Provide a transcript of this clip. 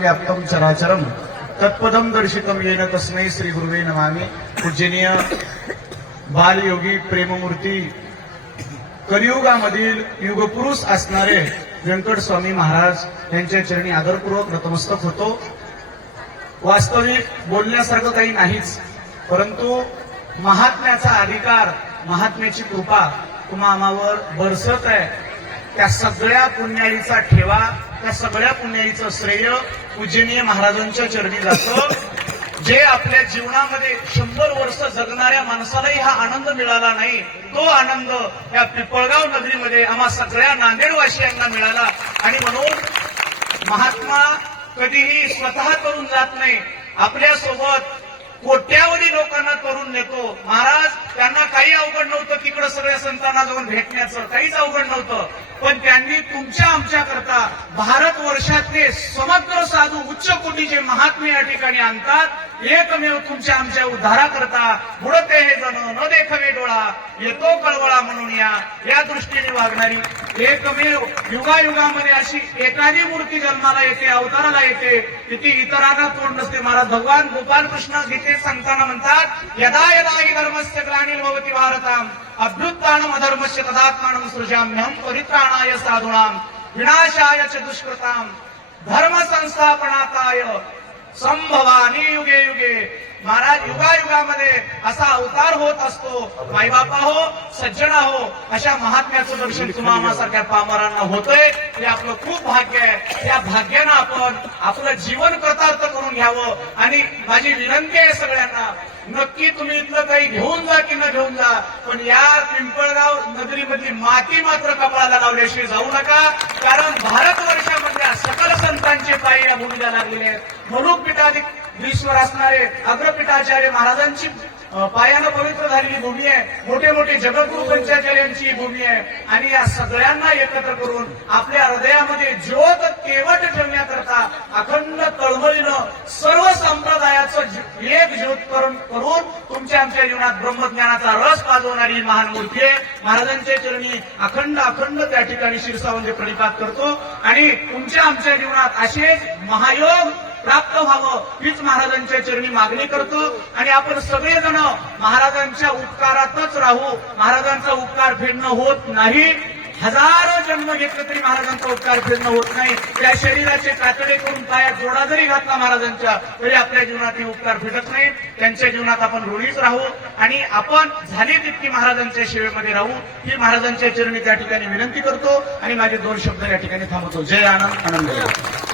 व्याप्तम चराचरम तत्पदम दर्शितम येन तस्मै श्री गुरुवे नमामि। पूजनीय बालयोगी प्रेममूर्ती कलियुगामधील युगपुरुष असणारे व्यंकट स्वामी महाराज यांच्या चरणी आदरपूर्वक नतमस्तक होतो. वास्तविक बोलण्यासारखं काही नाहीच परंतु महात्म्याचा अधिकार महात्म्याची कृपा तुम्हा आम्हावर बरसत आहे. त्या सगळ्या पुण्याईचा ठेवा त्या सगळ्या पुण्याईचं श्रेय पूजनीय महाराजांच्या चरणी जातं. जे आपल्या जीवनामध्ये शंभर वर्ष जगणाऱ्या माणसालाही हा आनंद मिळाला नाही तो आनंद या पिपळगाव नगरीमध्ये आम्हा सगळ्या नांदेडवासियांना मिळाला. आणि म्हणून महात्मा कधीही स्वतः करून जात नाही आपल्यासोबत कोट्यावधी लोकांना करून नेतो. महाराज त्यांना काही अवघड नव्हतं तिकडं सगळ्या संतांना जाऊन भेटण्याचं काहीच अवघड नव्हतं. पण त्यांनी तुमच्या आमच्या करता भारत वर्षातले समग्र साधू उच्च कोटीचे महात्मे या ठिकाणी आणतात एकमेव तुमच्या आमच्या उद्धारा करता बुडते हे जण न देखवे डोळा येतो कळवळा म्हणून या या दृष्टीने वागणारी एकमेव युगायुगामध्ये अशी एखादी मूर्ती जन्माला येते अवताराला येते तिथे इतरांना तोंड नसते. महाराज भगवान गोपाल कृष्ण गीतेत सांगताना म्हणतात यदा यदा हि धर्मस्य ग्लानिर्भवती भारताम अभ्युत्थानम अधर्मस्य तदात्मानं सृजाम्यहम परित्राण કલ્યાણાય સાધુણામ વિનાશાય ચ દુષ્કૃતામ ધર્મ સંસ્થાપનાતાય સંભવાની महाराज युगायुगामध्ये असा अवतार होत असतो. माईबापा हो सज्जना हो अशा महात्म्याचं दर्शन तुम्हाला पामरांना होतंय. हे आपलं खूप भाग्य आहे. या भाग्यानं आपण आपलं जीवन कृतार्थ करून घ्यावं. आणि माझी विनंती आहे सगळ्यांना नक्की तुम्ही इथलं काही घेऊन जा की न घेऊन जा पण या पिंपळगाव नगरीमधली माती मात्र कपाळाला लावल्याशिवाय जाऊ नका. कारण भारत वर्षामधल्या सकल संतांचे पाय या भूमीला लागलेले आहेत. मनुक ग्रीसवर असणारे अग्रपीठाचार्य महाराजांची पायानं पवित्र झालेली भूमी आहे. मोठे मोठे जगद्गुरु पंचाचार्यांची भूमी आहे. आणि या सगळ्यांना एकत्र करून आपल्या हृदयामध्ये ज्योत केवट ठेवण्याकरता अखंड तळमळीनं सर्व संप्रदायाचं एक ज्योत करून करून तुमच्या आमच्या जीवनात ब्रह्मज्ञानाचा रस पाजवणारी महान मूर्ती आहे. महाराजांच्या चरणी अखंड अखंड त्या ठिकाणी शिरसावंदे प्रणिपात करतो. आणि तुमच्या आमच्या जीवनात असेच महायोग प्राप्त व्हावं हीच महाराजांच्या चरणी मागणी करतो. आणि आपण सगळेजण महाराजांच्या उपकारातच राहू. महाराजांचा उपकार फेडणं होत नाही. हजारो जन्म घेतले तरी महाराजांचा उपकार फिरणं होत नाही. त्या शरीराचे कातडे करून पायात जोडा जरी घातला महाराजांच्या तरी आपल्या जीवनात हे उपकार फेडत नाही. त्यांच्या जीवनात आपण ऋणीच राहू. आणि आपण झाली तितकी महाराजांच्या सेवेमध्ये राहू ही महाराजांच्या चरणी त्या ठिकाणी विनंती करतो. आणि माझे दोन शब्द या ठिकाणी थांबवतो. जय आनंद आनंद.